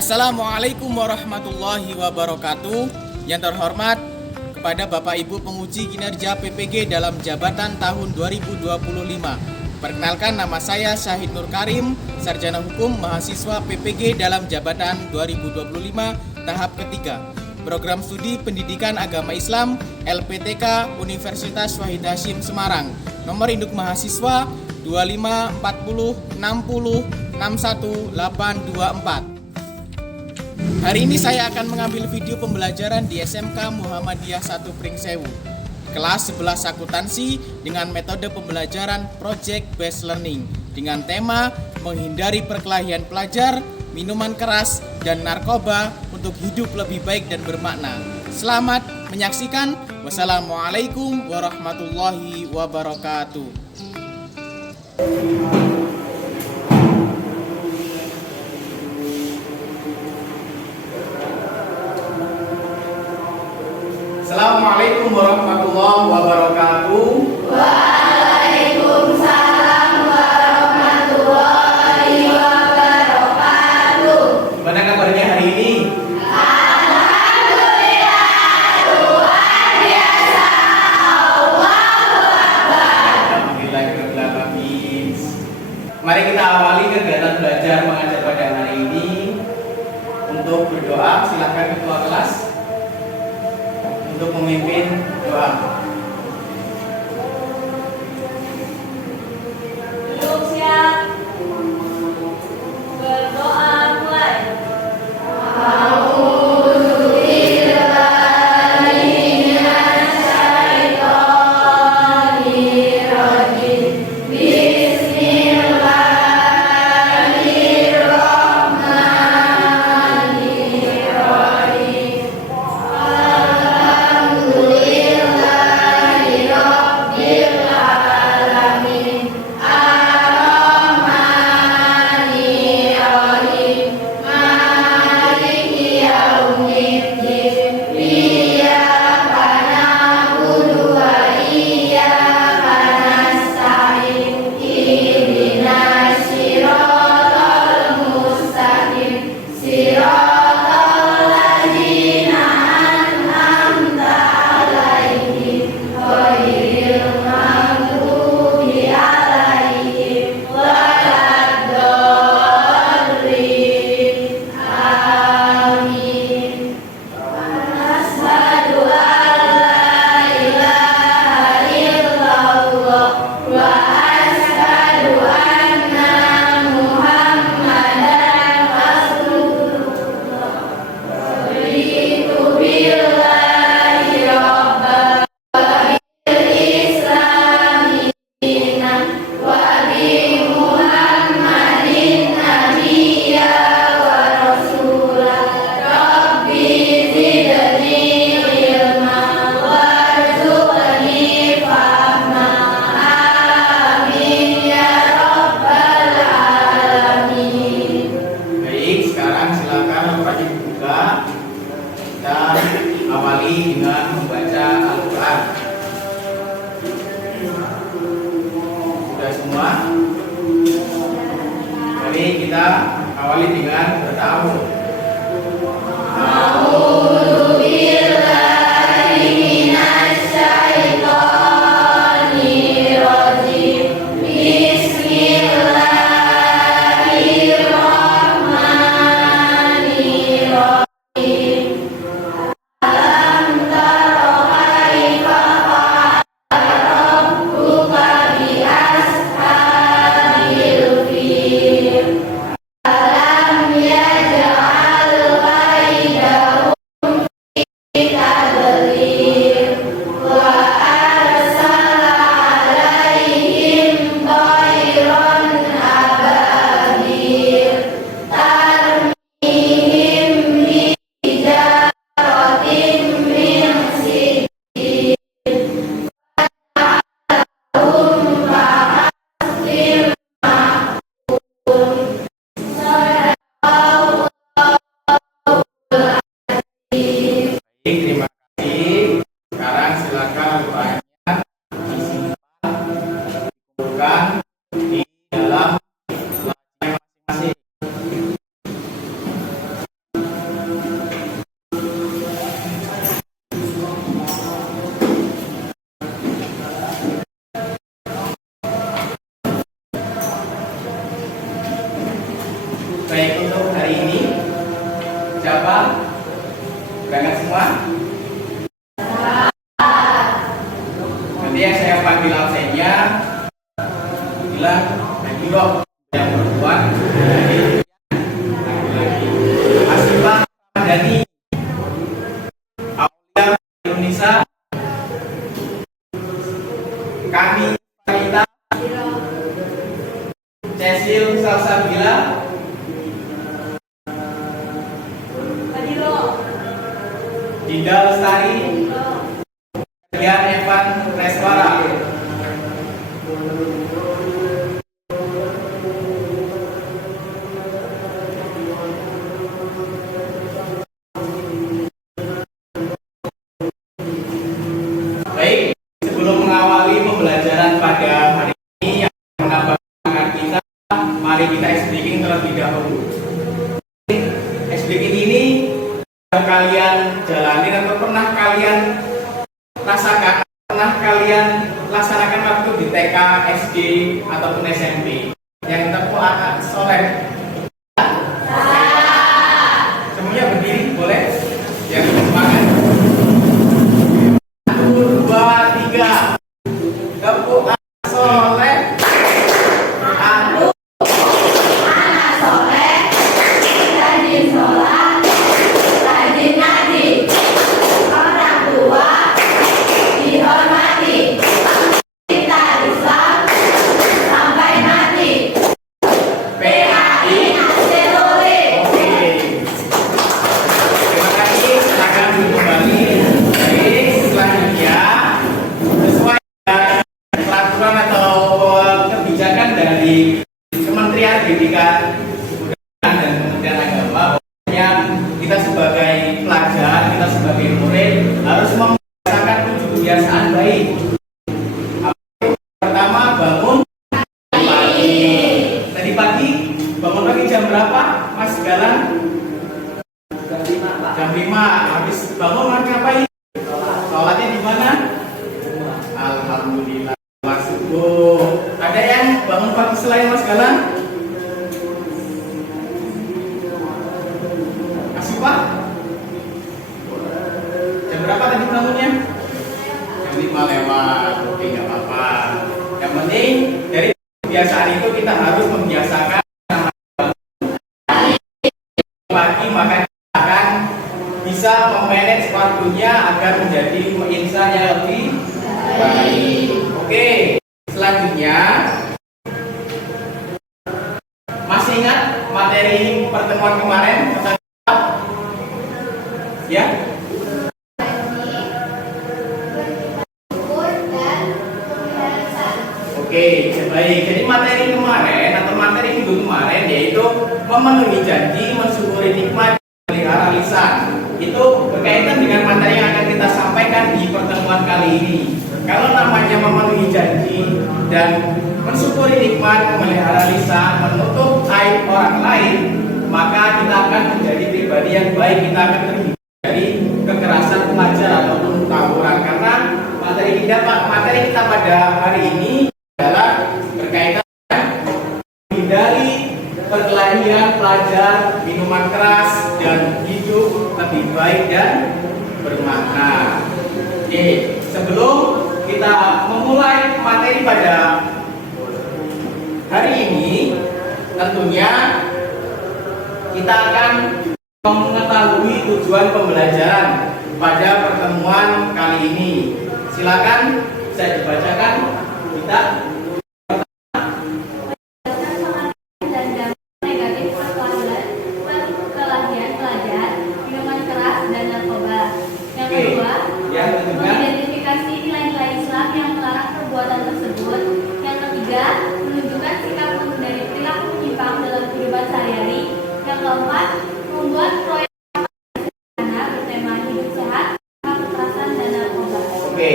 Assalamualaikum warahmatullahi wabarakatuh. Yang terhormat kepada Bapak Ibu penguji kinerja PPG dalam jabatan tahun 2025. Perkenalkan, nama saya Syahid Nur Karim, Sarjana Hukum Mahasiswa PPG dalam jabatan 2025 tahap ketiga. Program Studi Pendidikan Agama Islam LPTK Universitas Wahid Hasyim Semarang. Nomor induk mahasiswa 25 40 60 61 824. Hari ini saya akan mengambil video pembelajaran di SMK Muhammadiyah 1 Pringsewu, kelas 11 akuntansi dengan metode pembelajaran Project Based Learning dengan tema menghindari perkelahian pelajar, minuman keras, dan narkoba untuk hidup lebih baik dan bermakna. Selamat menyaksikan. Wassalamualaikum warahmatullahi wabarakatuh. Assalamualaikum warahmatullahi wabarakatuh. Waalaikumsalam warahmatullahi wabarakatuh. Gimana kabarnya hari ini? Alhamdulillah, luar biasa. Allahu Akbar. Alhamdulillahirrahmanirrahim. Mari kita awali kegiatan belajar mengajar pada hari ini. Untuk berdoa, silakan ketua kelas untuk memimpin doa. Duduk siap. Berdoa mulai. Dengan membaca Al-Quran. Sudah semua? Mari kita awali dengan bertawud. Baik, untuk hari ini siapa berangkat semua? Nanti yang saya panggil absennya bilang Najiro yang perempuan, laki-laki. Asifah Dani, Aulia Indonesia, kami Rita, Cecil Salsabila, Dinda Lestari, Dian Evan Reswara. Baik, sebelum mengawali pembelajaran pada hari ini yang menambahkan kita, mari kita explain terlebih dahulu. Explain ini kalian jalani atau pernah kalian rasakan, pernah kalian laksanakan waktu di TK, SD ataupun SMP yang tempuh anak soleh. Semuanya berdiri boleh? Yang semangat. 1, 2, 3. Tempuh anak soleh. Anak soleh, rajin sholat, rajin ngaji, orang tua dihormati, cinta Islam sampai mati. PAI Seluruh. Oke. Terima kasih. Silakan duduk kembali. Baik, selanjutnya sesuai dengan peraturan atau kebijakan dari Kementerian Pendidikan Kebudayaan dan Kementerian Agama, bahwasanya kita sebagai pelajar, kita sebagai murid harus membiasakan 7 kebiasaan baik. Pertama, bangun pagi. Tadi pagi bangun pagi jam berapa, Mas Galang? Jam 5. Habis bangun mau ngapain? Sholatnya di mana? Alhamdulillah. Sholat subuh. Ada yang bangun pagi selain Mas Galang? Asifah? Jam berapa tadi bangunnya? Jam 5 lewat. Oke, nggak apa-apa. Yang penting dari kebiasaan itu kita harus membiasakan pagi, maka kita akan bisa memanage waktunya agar menjadi insan yang lebih baik. Oke, selanjutnya masih ingat materi pertemuan kemarin tentang apa? Ya? Oke, baik. Jadi materi kemarin atau materi minggu kemarin yaitu memenuhi janji, mensyukuri nikmat, melihara lisan. Itu berkaitan dengan materi yang akan kita sampaikan di pertemuan kali ini. Kalau namanya memenuhi janji dan mensyukuri nikmat, memelihara lisan, menutup aib orang lain, maka kita akan menjadi pribadi yang baik. Kita akan terhindar dari kekerasan pelajar ataupun tawuran. Karena materi kita pada hari ini adalah berkaitan menghindari perkelahian pelajar, minuman keras, dan hidup lebih baik dan bermakna. Oke, sebelum kita memulai materi pada hari ini, tentunya kita akan mengetahui tujuan pembelajaran pada pertemuan kali ini. Silakan bisa dibacakan kita. Mengidentifikasi nilai-nilai Islam yang melarang perbuatan tersebut. Yang ketiga, menunjukkan sikap menghindari perilaku menyimpang dalam kehidupan sehari-hari. Yang keempat, membuat proyek bertema hidup sehat, kekerasan dan narkoba. Oke,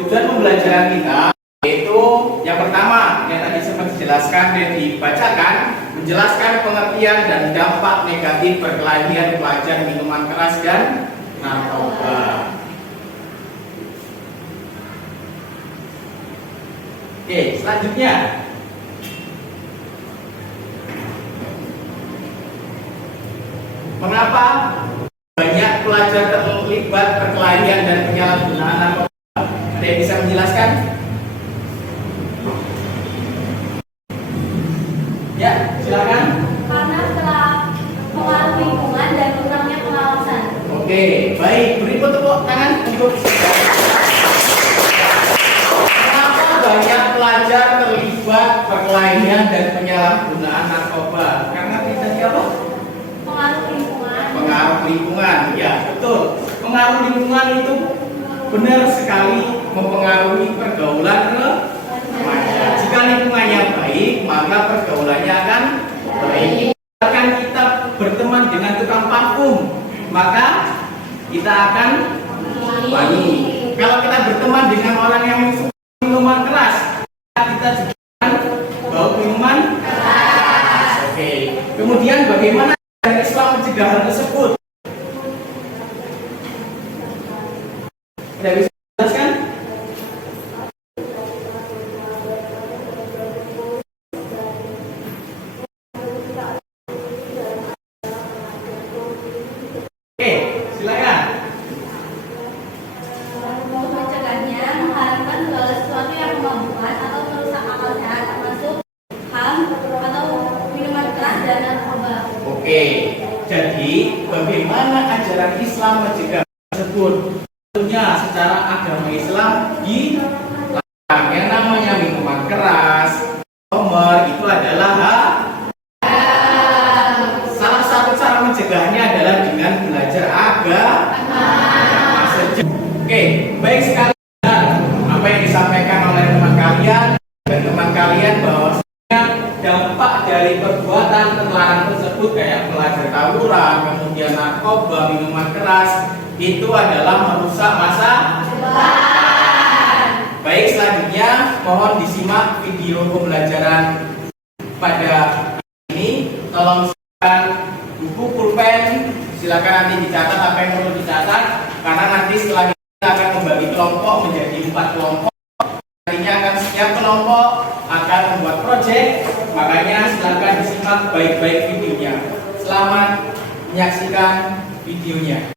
tujuan pembelajaran kita yaitu yang pertama yang tadi sempat dijelaskan dan dibacakan, menjelaskan pengertian dan dampak negatif perkelahian pelajar, minuman keras dan narkoba. Oke, selanjutnya Mengapa banyak pelajar terlibat perkelahian dan penyalahgunaan narkoba? Ada yang bisa menjelaskan? Ya, silakan. Karena telah pengaruh lingkungan dan kurangnya pengawasan. Oke, baik. Beri tepuk tangan untuk kenapa banyak pelajar terlibat perkelahian dan penyalahgunaan narkoba? Karena tadi apa? Pengaruh lingkungan. Pengaruh lingkungan, ya betul. Pengaruh lingkungan itu benar sekali mempengaruhi pergaulan remaja. Jika lingkungannya baik, maka pergaulannya akan baik. Akan kita berteman dengan tukang parfum, maka kita akan wangi. Kalau kita berteman dengan orang yang suka minuman keras, kita juga akan bau minuman keras. Oke. Kemudian bagaimana Islam mencegah hal tersebut? Ada bisa jelaskan? Oke, silakan. Untuk mencegahnya, mengharapkan segala sesuatu yang memabukkan atau merusak akal sehat, termasuk HAM atau minuman keras dan narkoba. Oke, jadi bagaimana ajaran Islam mencegah tersebut? Tentunya secara agama Islam dilarang yang namanya minuman keras, homer itu adalah salah satu cara mencegahnya adalah dengan belajar agama. Oke, baik sekali apa yang disampaikan oleh teman kalian dan teman kalian bahwasanya dampak dari perbuatan terlarang tersebut kayak pelajar tawuran, kemudian narkoba, minuman keras itu adalah merusak masa depan. Baik, selanjutnya mohon disimak video pembelajaran pada ini. Tolong silakan buku pulpen, silakan nanti dicatat apa yang perlu dicatat, karena nanti setelah kita akan membagi kelompok menjadi 4 kelompok. Nantinya akan setiap kelompok akan membuat proyek, makanya silakan disimak baik-baik videonya. Selamat menyaksikan videonya.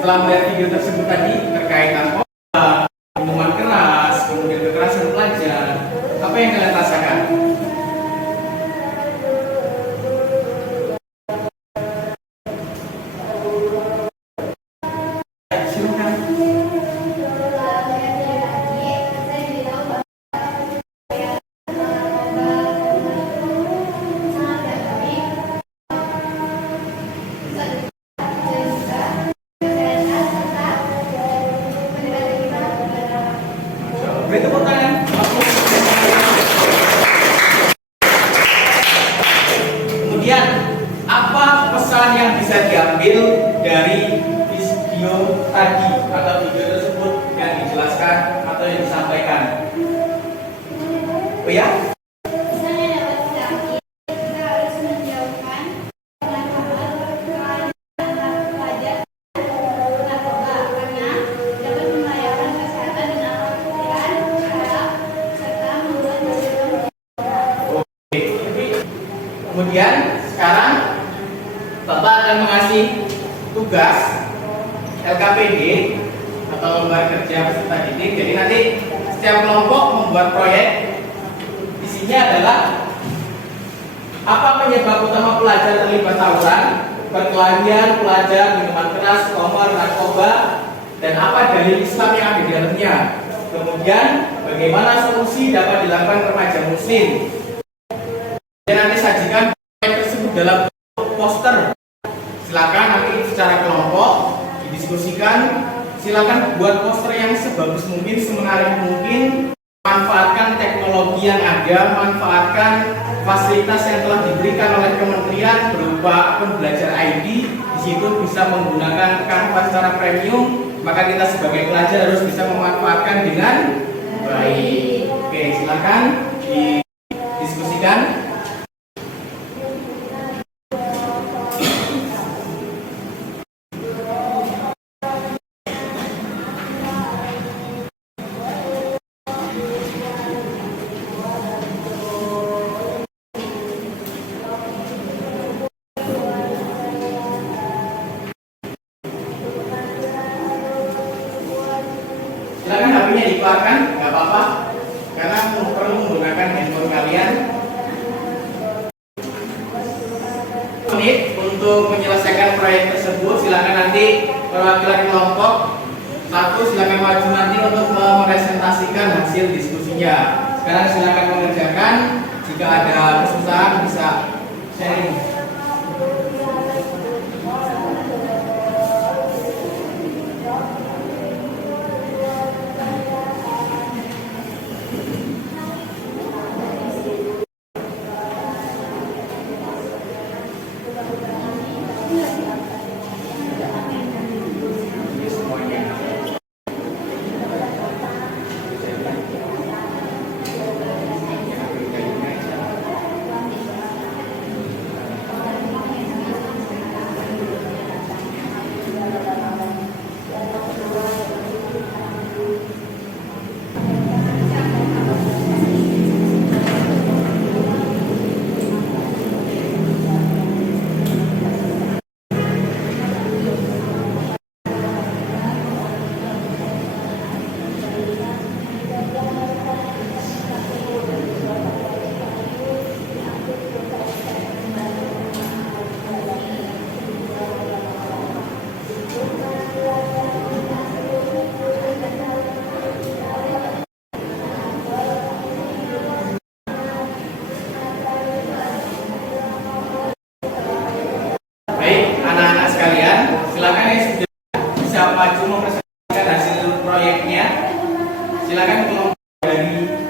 Setelah melihat video tersebut tadi terkait narkoba, minuman keras, kemudian kekerasan pelajar, apa yang kalian rasakan? Silakan. Beri tepuk tangan. Kemudian, apa pesan yang bisa diambil dari video tadi atau video tersebut yang dijelaskan atau yang disampaikan? Oh ya? Misalnya dapat terakhir, kita harus menjauhkan hal-hal pelajar narkoba karena dapat membahayakan kesehatan dan akal pikiran, saraf, serta membuat masyarakat. Kemudian sekarang Bapak akan mengasih tugas LKPD atau lembaga kerja peserta didik. Jadi nanti setiap kelompok membuat proyek. Isinya adalah apa penyebab utama pelajar terlibat tawuran, perkelahian, pelajar, minuman keras, homer, narkoba, dan apa dalil Islam yang ada di dalamnya. Kemudian bagaimana solusi dapat dilakukan remaja muslim. Dan nanti sajikan proyek tersebut dalam poster. Silakan nanti secara kelompok didiskusikan. Silakan buat poster yang sebagus mungkin, semenarik mungkin. Manfaatkan teknologi yang ada, manfaatkan fasilitas yang telah diberikan oleh kementerian berupa akun belajar ID. Di situ bisa menggunakan Canva secara premium. Maka kita sebagai pelajar harus bisa memanfaatkan dengan baik. Oke, silakan didiskusikan. Silakan HP-nya dikeluarkan, nggak apa-apa, karena perlu menggunakan handphone kalian. Menit untuk menyelesaikan proyek tersebut. Silakan nanti perwakilan kelompok satu silakan maju nanti untuk mepresentasikan hasil diskusinya. Sekarang silakan mengerjakan. Jika ada kesusahan bisa sharing. Maju mempresentasikan hasil proyeknya. Silakan kelompok dari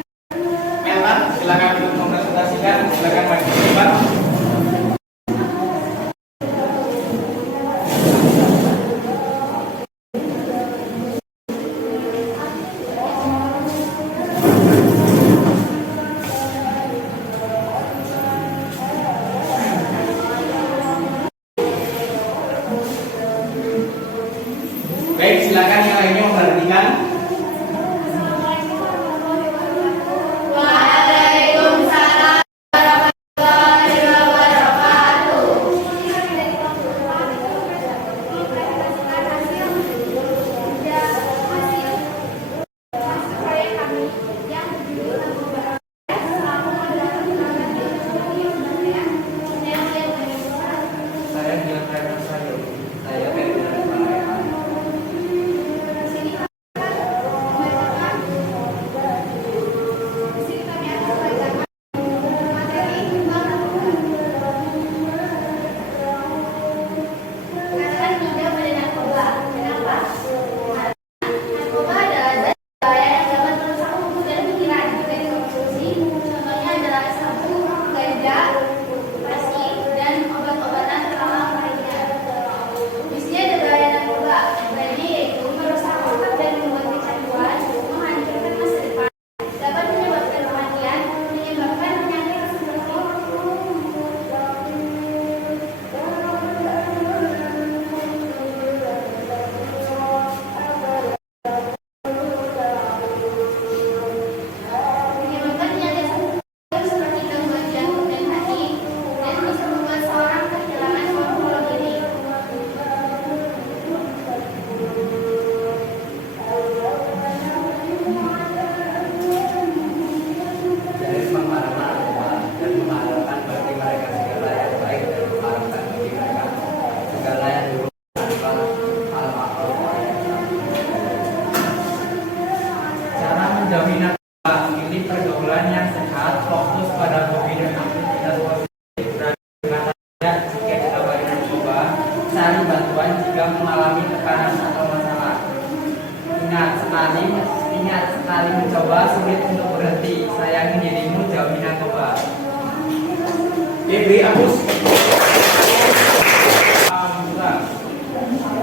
Mentan, silakan untuk mempresentasikan. Silakan maju ke depan. Baik, silakan yang lainnya memperhatikan. Waalaikumsalam warahmatullahi wabarakatuh. Proyek kami yang berjudul Saya menyampaikan saya. dan obat-obatan terlarang lainnya. mencari bantuan jika mengalami tekanan atau masalah. Ingat sekali mencoba, sulit untuk berhenti. Sayangi dirimu, jauhi narkoba. Beri Agus.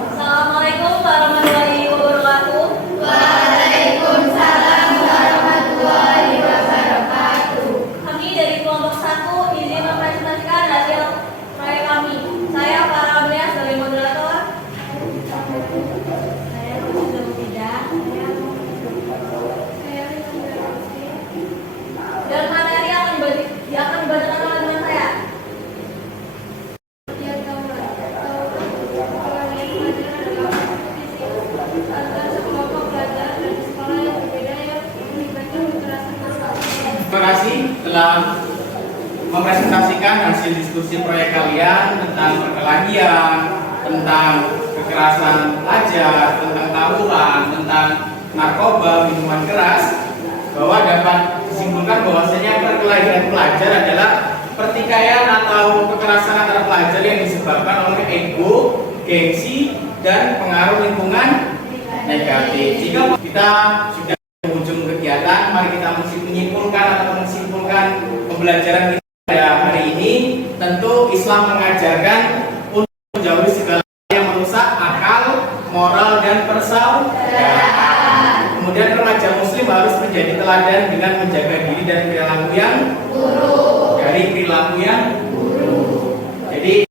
Assalamualaikum warahmatullahi wabarakatuh. Kami dari kelompok 1 izin mempresentasikan hasil proyek kami. Saya Farah Amelia sebagai moderator. Saya Rosida Mufidah. Dan materi akan dibacakan oleh teman saya. Terima kasih telah mempresentasikan hasil diskusi proyek kalian tentang perkelahian, tentang kekerasan pelajar, tentang tawuran, tentang narkoba, minuman keras, bahwa dapat disimpulkan bahwasanya perkelahian pelajar adalah pertikaian atau kekerasan antara pelajar yang disebabkan oleh ego, gengsi, dan pengaruh lingkungan negatif. Jika kita sudah di ujung kegiatan, mari kita menyimpulkan pembelajaran kita pada hari ini. Tentu Islam mengajarkan untuk menjauhi segala yang merusak akal, moral, dan persaudaraan. Kemudian remaja muslim harus menjadi teladan dengan menjaga diri dari perilaku yang buruk. Jadi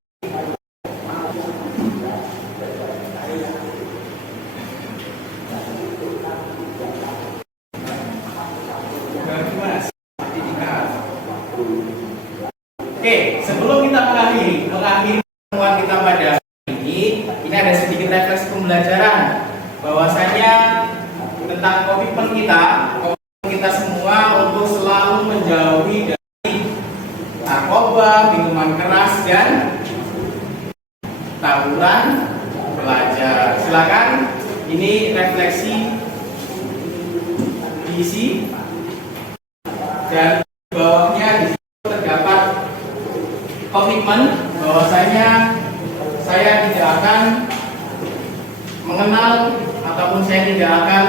Oke, sebelum kita mengakhiri pertemuan kita pada hari ini ada sedikit refleksi pembelajaran bahwasanya tentang komitmen kita semua untuk selalu menjauhi dari narkoba, minuman keras, dan tawuran pelajar. Silakan, ini refleksi diisi dan bawahnya di situ terdapat komitmen bahwasanya saya tidak akan mengenal ataupun saya tidak akan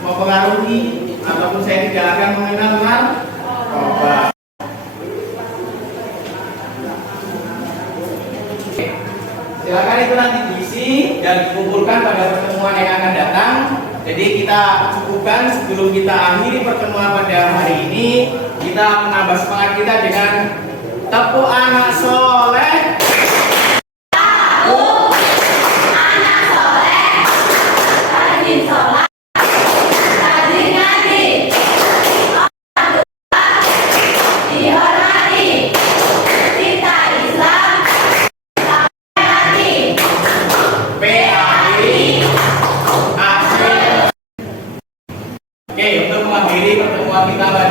mempengaruhi ataupun saya tidak akan mengenal narkoba. Silakan itu nanti diisi dan dikumpulkan pada pertemuan yang akan datang. Jadi kita cukupkan sebelum kita akhiri pertemuan pada hari ini, kita menambah semangat kita dengan tepuk anak soleh. Rajin sholat, rajin ngaji, dihormati, cinta Islam, sampai hati, PAI akhir. Oke, untuk mengakhiri pertemuan kita pada